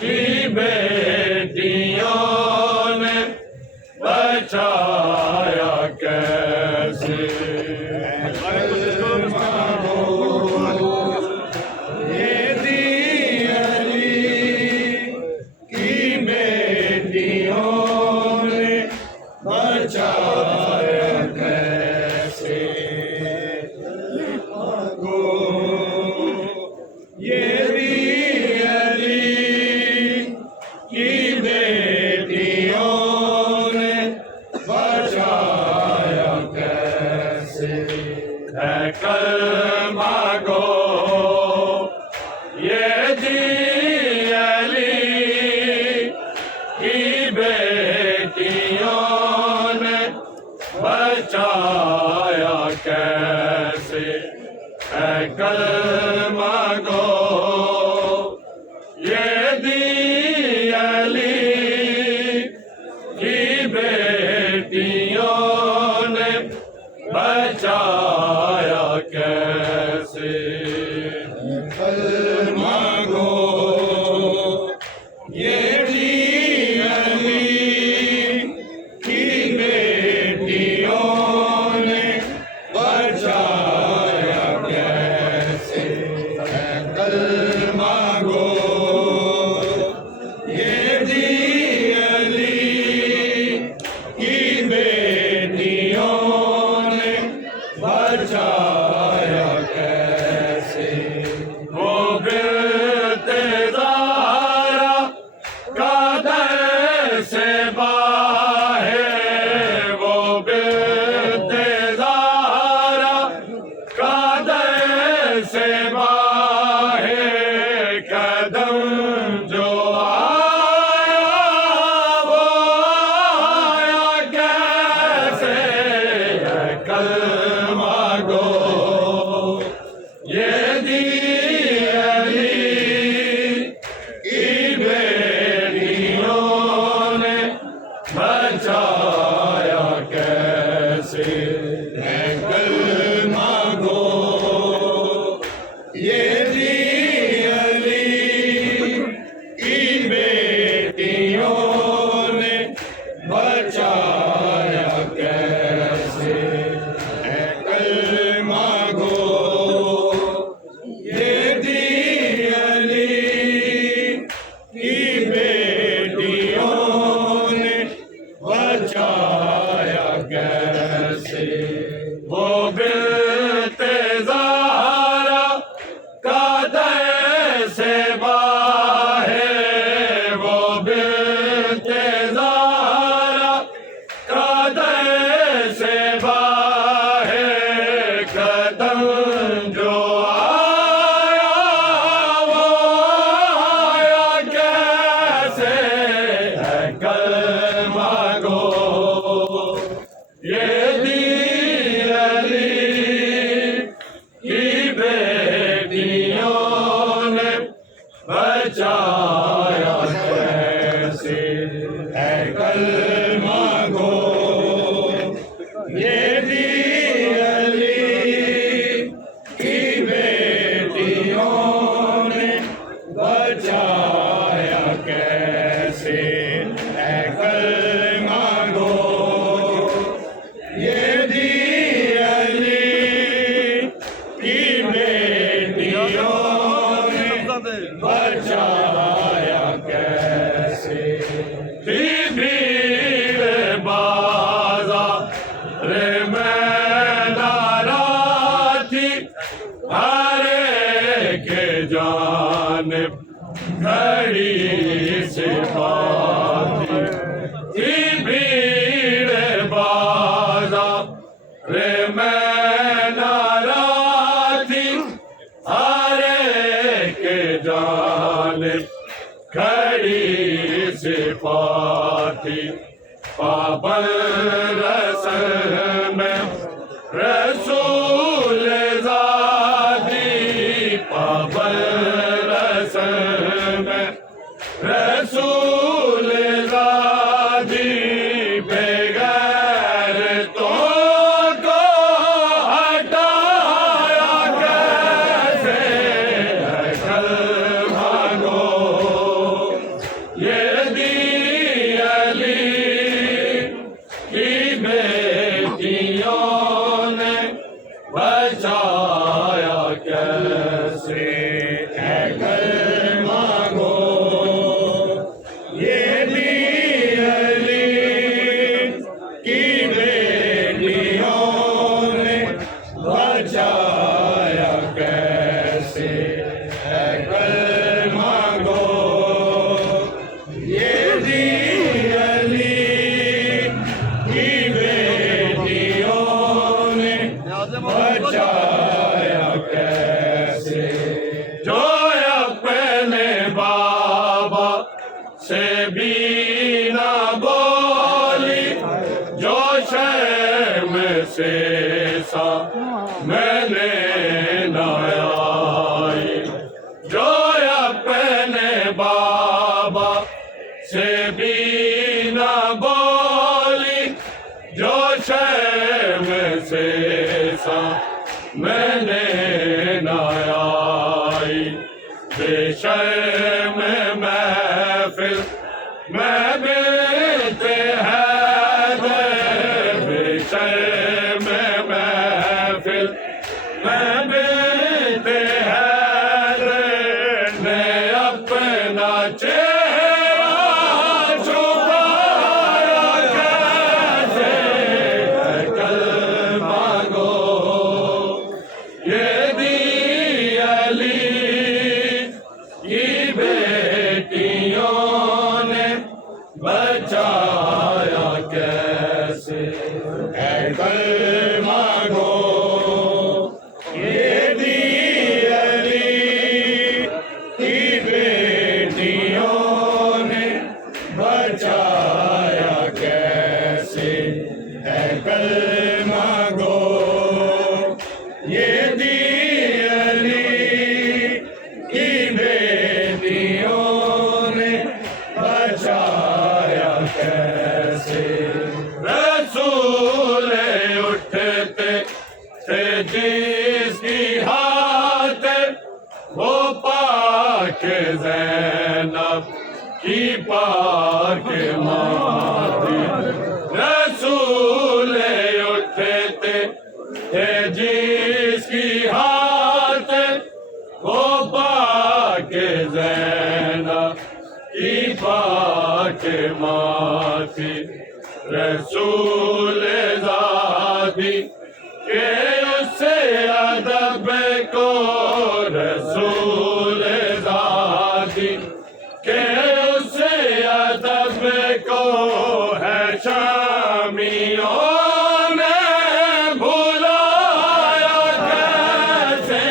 की बेटियों ने बचाया कैसे। ये दियली की बेटियों ने बचाया कैसे। ये दियली की बेटियों ने बचाया कैसे। है कलमा गो ये दियली की बेटियों ने बचाया कैसे। है कलमा गो ये दियली की बेटियों ने बचाया कैसे। कलमा गो ये दियली की बेटियों ने बचाया कैसे। कलमा गो ये दियली की बेटियों ने बचाया कैसे। वो बिल्तेज़ारा का दर से बाहर, वो बिल्तेज़ारा का दर से बाहर कदम जो आया वो आया कैसे। कलमा गो ये दियली की बेटियों ने बचाया कैसे। कलमा गो ये दियली की बेटियों ने बचाया कैसे। कलमा गो ये दियली की बेटियों ने बचाया कैसे। वो बिल्तेज़ारा का दर से बाहर, वो बिल्तेज़ारा का दर से बाहर कदम जो आया वो आया कैसे। कलमा गो ये दियली की बेटियों ने बचाया कैसे। कलमा गो ये दियली की बेटियों ने बचाया कैसे। कलमा गो ये दियली की बेटियों ने बचाया कैसे। भीड़ बाज़ार में नारा थी हर एक जानिब खड़ी सिपाही थी। भीड़ बाज़ार में नारा थी हर एक जानिब खड़ी सिपाही। पाबंद रस्म में रसूल ज़ादी, पाबंद रस्म में रसूल ज़ादी बेगैर तो को हटाया कैसे। कलमा गो से भी न बोली, जो शर्म से सा मैंने न आई, जो अपने बाबा से भी न बोली, जो शर्म से सा मैंने न आई। बेशर्म महफिल में मिलते हैं, बेशर्म महफिल में मिलते हैं, ने अपना चेहरा छुपाया कैसे, कलमा गो ये दी अली की बेटियों ने बचाया कैसे, है कलमा गो ये दी अली की बेटियों ने बचाया कैसे, है कलमा गो ये दी अली की बेटियों ने बचाया कैसे। रसूल उठते थे जिसकी हाथ, वो पाक ज़ैनब की पाक माती। रसूल उठते थे जिसकी हाथ, वो पाक ज़ैनब की पाक माती। रसूल ज़ादी के उससे अदब को, रसूल ज़ादी के उससे अदब को है शामियों ने भुलाया कैसे,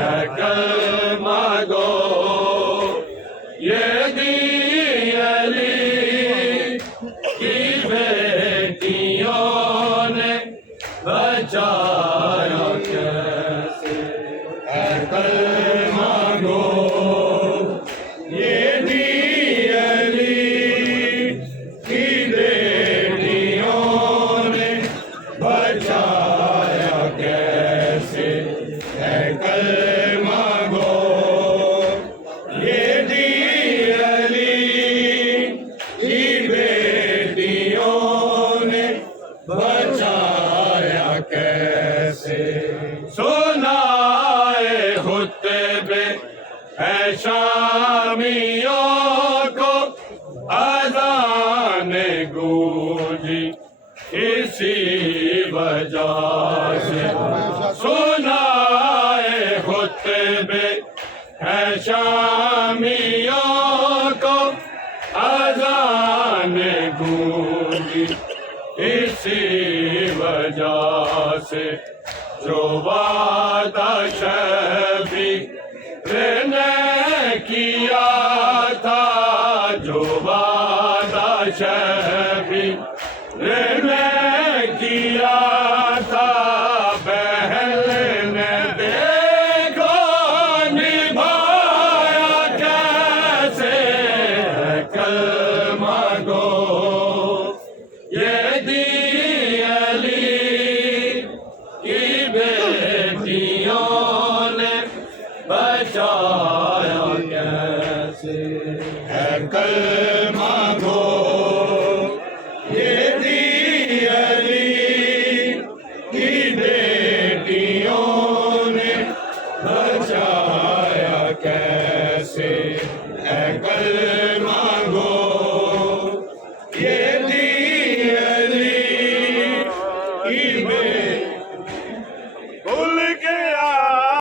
है कलमा गो ये दी अली की बेटियों ने बचाया कैसे, है कलमा गो ये दी अली की बेटियों ने बचाया कैसे, है कलमा गो ये दी अली की बेटियों ने बचाया कैसे। सुनाए खुतबे है शामियों को, अज़ान गूंजी इसी वजह से। सुनाए खुतबे है शामियों को, अज़ान गूंजी इसी वजह से। जो वादा शबी ने किया था, जो वादा शबी ने किया था, बहन ने देखो निभाया कैसे, है कलमा गो ये दी अली की बेटियों ने बचाया कैसे, है कलमा गो ये दी अली की बेटियों ने बचाया कैसे, है कलमा